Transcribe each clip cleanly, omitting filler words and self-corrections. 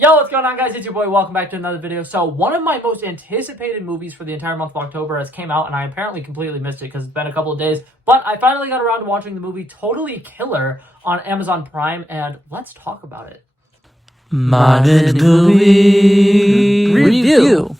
Yo, what's going on, guys? It's your boy. Welcome back to another video. So, one of my most anticipated movies for the entire month of October has came out, and I apparently completely missed it because it's been a couple of days. But I finally got around to watching the movie Totally Killer on Amazon Prime, and let's talk about it. Modded Movie Review.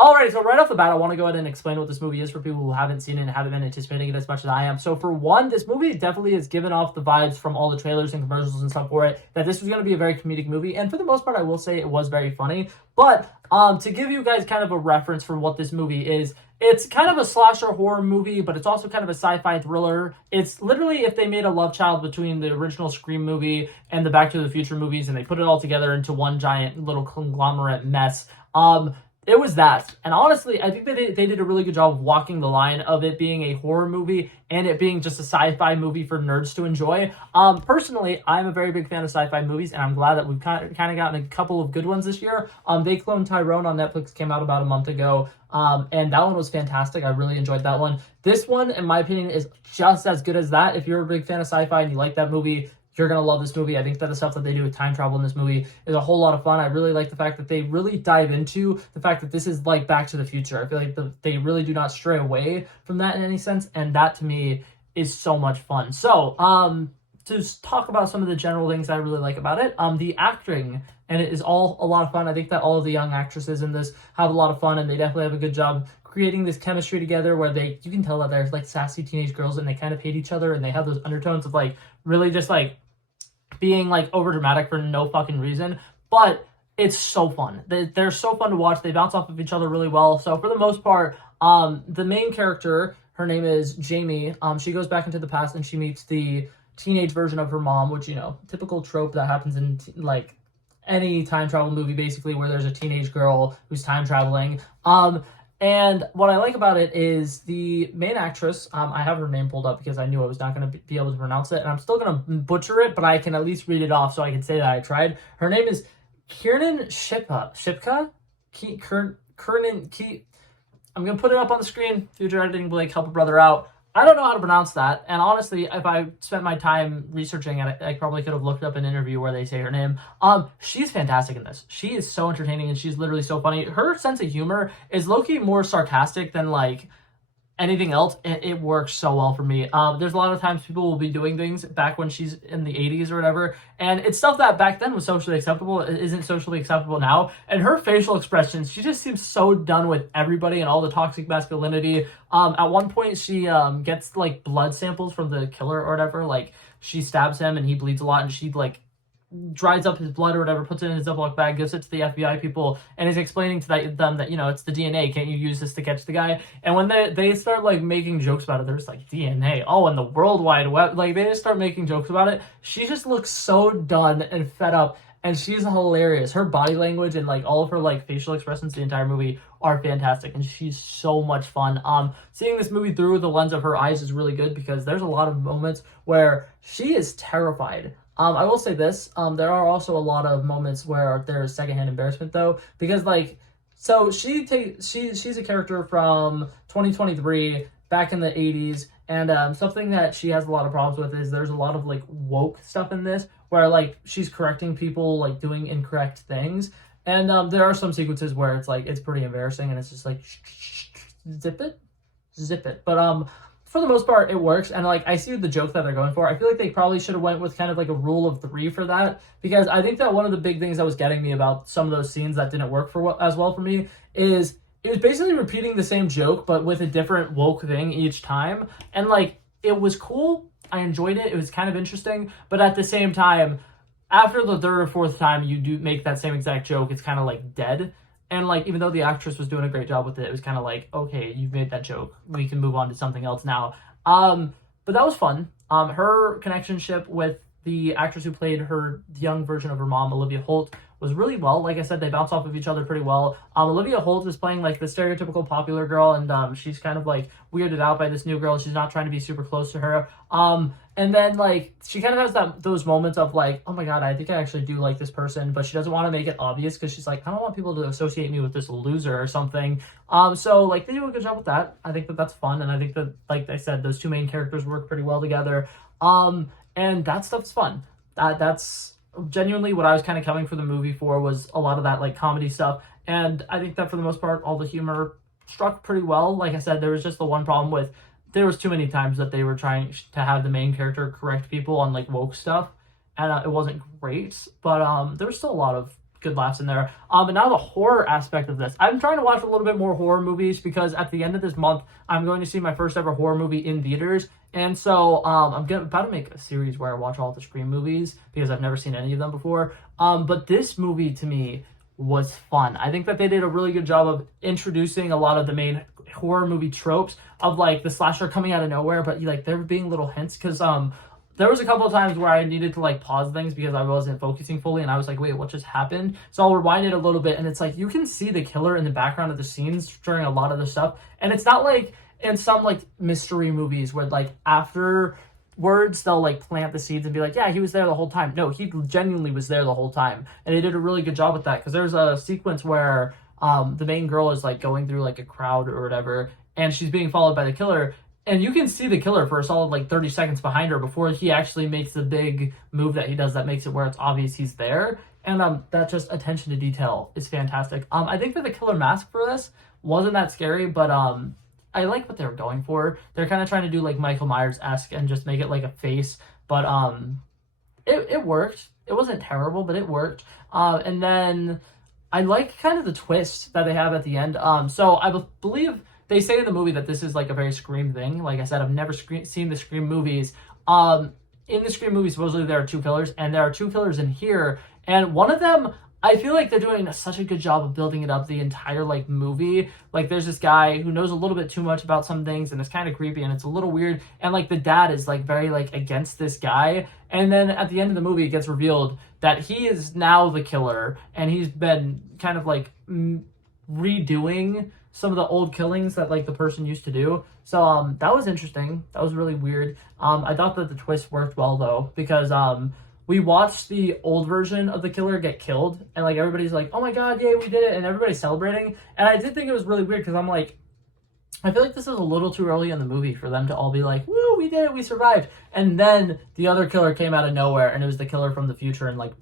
Alright, so right off the bat, I want to go ahead and explain what this movie is for people who haven't seen it and haven't been anticipating it as much as I am. So for one, this movie definitely has given off the vibes from all the trailers and commercials and stuff for it, that this was going to be a very comedic movie, and for the most part, I will say it was very funny. But to give you guys kind of a reference for what this movie is, it's kind of a slasher horror movie, but it's also kind of a sci-fi thriller. It's literally if they made a love child between the original Scream movie and the Back to the Future movies, and they put it all together into one giant little conglomerate mess. It was that. And honestly, I think that they did a really good job of walking the line of it being a horror movie and it being just a sci-fi movie for nerds to enjoy. Personally, I'm a very big fan of sci-fi movies, and I'm glad that we've kind of gotten a couple of good ones this year. They Cloned Tyrone on Netflix came out about a month ago, and that one was fantastic. I really enjoyed that one. This one, in my opinion, is just as good as that. If you're a big fan of sci-fi and you like that movie, you're going to love this movie. I think that the stuff that they do with time travel in this movie is a whole lot of fun. I really like the fact that they really dive into the fact that this is like Back to the Future. I feel like they really do not stray away from that in any sense, and that to me is so much fun. So, to talk about some of the general things I really like about it, the acting, and it is all a lot of fun. I think that all of the young actresses in this have a lot of fun, and they definitely have a good job creating this chemistry together where you can tell that they're like sassy teenage girls and they kind of hate each other, and they have those undertones of like really just like being like over dramatic for no fucking reason, but it's so fun. They're so fun to watch. They bounce off of each other really well. So for the most part, the main character, her name is Jamie. She goes back into the past and she meets the teenage version of her mom, which, you know, typical trope that happens in like any time travel movie, basically, where there's a teenage girl who's time traveling. And what I like about it is the main actress, I have her name pulled up because I knew I was not going to be able to pronounce it, and I'm still going to butcher it, but I can at least read it off so I can say that I tried. Her name is Kiernan Shipka? I'm going to put it up on the screen. Future editing Blake, help a brother out. I don't know how to pronounce that, and honestly, if I spent my time researching it, I probably could have looked up an interview where they say her name. She's fantastic in this. She is so entertaining, and she's literally so funny. Her sense of humor is low-key more sarcastic than, like, anything else. It works so well for me. There's a lot of times people will be doing things back when she's in the 80s or whatever, and it's stuff that back then was socially acceptable. It isn't socially acceptable now. And her facial expressions, she just seems so done with everybody and all the toxic masculinity. At one point, she gets like blood samples from the killer or whatever. Like, she stabs him and he bleeds a lot, and she like dries up his blood or whatever, puts it in his Ziploc bag, gives it to the FBI people, and is explaining to them that, you know, it's the DNA. Can't you use this to catch the guy? And when they start like making jokes about it, there's like DNA. Oh, and the World Wide Web. Like, they just start making jokes about it. She just looks so done and fed up, and she's hilarious. Her body language and like all of her like facial expressions the entire movie are fantastic, and she's so much fun. Seeing this movie through the lens of her eyes is really good because there's a lot of moments where she is terrified. I will say this, there are also a lot of moments where there's secondhand embarrassment though, because like, so she's a character from 2023 back in the 80s, and something that she has a lot of problems with is there's a lot of like woke stuff in this where like she's correcting people like doing incorrect things, and there are some sequences where it's like it's pretty embarrassing and it's just like zip it, but for the most part, it works, and like I see the joke that they're going for. I feel like they probably should have went with kind of like a rule of 3 for that, because I think that one of the big things that was getting me about some of those scenes that didn't work as well for me is it was basically repeating the same joke but with a different woke thing each time, and like it was cool. I enjoyed it. It was kind of interesting, but at the same time, after the 3rd or 4th time you do make that same exact joke, it's kind of like dead. And like, even though the actress was doing a great job with it, it was kind of like, okay, you've made that joke. We can move on to something else now. But that was fun. Her connectionship with the actress who played her young version of her mom, Olivia Holt, was really well. Like I said, they bounce off of each other pretty well. Olivia Holt is playing like the stereotypical popular girl, and she's kind of like weirded out by this new girl. She's not trying to be super close to her. And then like she kind of has those moments of like, oh my god, I think I actually do like this person, but she doesn't want to make it obvious because she's like, I don't want people to associate me with this loser or something. So like they do a good job with that. I think that that's fun, and I think that, like I said, those two main characters work pretty well together. And that stuff's fun. That's genuinely what I was kind of coming for the movie for was a lot of that like comedy stuff, and I think that for the most part all the humor struck pretty well. Like I said, there was just the one problem with there was too many times that they were trying to have the main character correct people on like woke stuff, and it wasn't great, but there was still a lot of good laughs in there. And now the horror aspect of this. I'm trying to watch a little bit more horror movies because at the end of this month, I'm going to see my first ever horror movie in theaters. And so I'm about to make a series where I watch all the Scream movies because I've never seen any of them before. But this movie to me was fun. I think that they did a really good job of introducing a lot of the main horror movie tropes of like the slasher coming out of nowhere, but like there being little hints because there was a couple of times where I needed to like pause things because I wasn't focusing fully and I was like, wait, what just happened? So I'll rewind it a little bit and it's like you can see the killer in the background of the scenes during a lot of the stuff. And it's not like in some like mystery movies where like afterwards they'll like plant the seeds and be like, yeah, he was there the whole time. No, he genuinely was there the whole time. And they did a really good job with that because there's a sequence where the main girl is like going through like a crowd or whatever and she's being followed by the killer. And you can see the killer for a solid like 30 seconds behind her before he actually makes the big move that he does that makes it where it's obvious he's there. And that just attention to detail is fantastic. I think that the killer mask for this wasn't that scary, but I like what they were going for. They're kind of trying to do like Michael Myers-esque and just make it like a face, but it worked. It wasn't terrible, but it worked. And then I like kind of the twist that they have at the end. So I believe they say in the movie that this is like a very Scream thing. Like I said, I've never seen the Scream movies. In the Scream movies, supposedly there are two killers, and there are two killers in here. And one of them, I feel like they're doing such a good job of building it up the entire like movie. Like there's this guy who knows a little bit too much about some things, and it's kind of creepy, and it's a little weird. And like the dad is like very like against this guy. And then at the end of the movie, it gets revealed that he is now the killer, and he's been kind of like redoing some of the old killings that like the person used to do. So that was interesting. That was really weird. I thought that the twist worked well though, because we watched the old version of the killer get killed, and like everybody's like, oh my god, yay, we did it, and everybody's celebrating. And I did think it was really weird because I'm like, I feel like this is a little too early in the movie for them to all be like, woo, we did it, we survived. And then the other killer came out of nowhere, and it was the killer from the future and like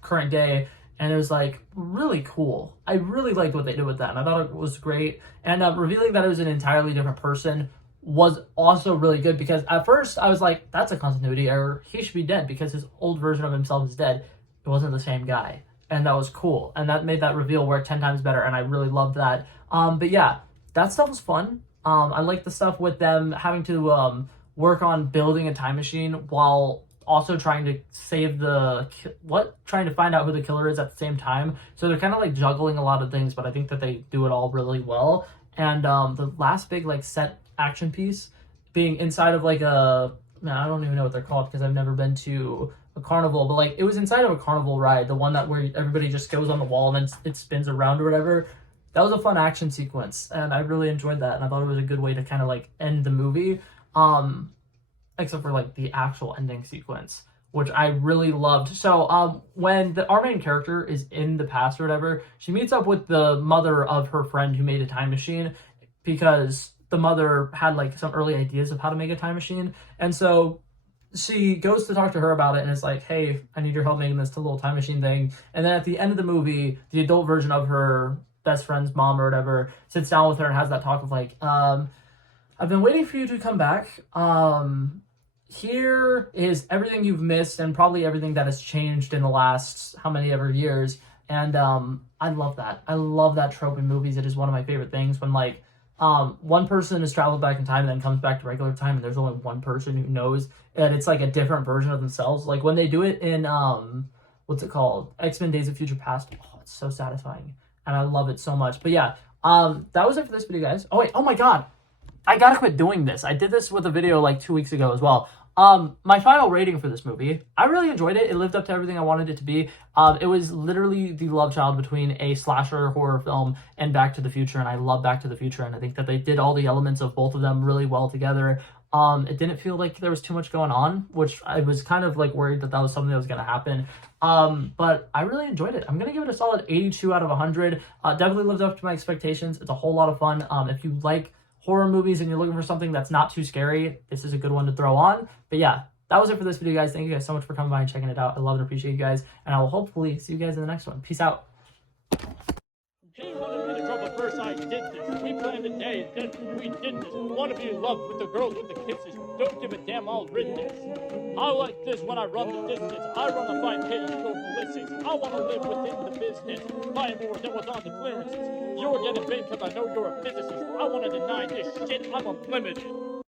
current day. And it was like really cool. I really liked what they did with that, and I thought it was great. And revealing that it was an entirely different person was also really good because at first I was like, that's a continuity error. He should be dead because his old version of himself is dead. It wasn't the same guy, and that was cool. And that made that reveal work 10 times better, and I really loved that. But yeah, that stuff was fun. I like the stuff with them having to work on building a time machine while also trying to trying to find out who the killer is at the same time. So they're kind of like juggling a lot of things, but I think that they do it all really well. And the last big like set action piece being inside of like I don't even know what they're called because I've never been to a carnival, but like it was inside of a carnival ride, the one that where everybody just goes on the wall and then it spins around or whatever. That was a fun action sequence, and I really enjoyed that, and I thought it was a good way to kind of like end the movie. Except for like the actual ending sequence, which I really loved. So when our main character is in the past or whatever, she meets up with the mother of her friend who made a time machine because the mother had like some early ideas of how to make a time machine. And so she goes to talk to her about it and is like, hey, I need your help making this little time machine thing. And then at the end of the movie, the adult version of her best friend's mom or whatever sits down with her and has that talk of like, I've been waiting for you to come back. Here is everything you've missed and probably everything that has changed in the last how many ever years. And I love that. I love that trope in movies. It is one of my favorite things when like one person has traveled back in time and then comes back to regular time and there's only one person who knows that it's like a different version of themselves. Like when they do it in what's it called? X-Men Days of Future Past. Oh, it's so satisfying. And I love it so much. But yeah, that was it for this video, guys. Oh wait, oh my god. I gotta quit doing this. I did this with a video like 2 weeks ago as well. My final rating for this movie, I really enjoyed it. It lived up to everything I wanted it to be. It was literally the love child between a slasher horror film and Back to the Future, and I love Back to the Future, and I think that they did all the elements of both of them really well together. It didn't feel like there was too much going on, which I was kind of like worried that was something that was going to happen. But I really enjoyed it. I'm going to give it a solid 82 out of 100. Definitely lived up to my expectations. It's a whole lot of fun. If you like horror movies and you're looking for something that's not too scary, this is a good one to throw on. But yeah, that was it for this video, guys. Thank you guys so much for coming by and checking it out. I love and appreciate you guys, and I will hopefully see you guys in the next one. Peace out. He wanted me to trouble first, I did this. We planned a day, and then we did this. Want to be in love with the girls with the kisses. Don't give a damn, I'll rid this. I like this when I run the distance. I run a 5K, you go ballistics. I want to live within the business. Buy more than what's on the clearances. You're getting big because I know you're a physicist. I want to deny this shit, I'm unlimited.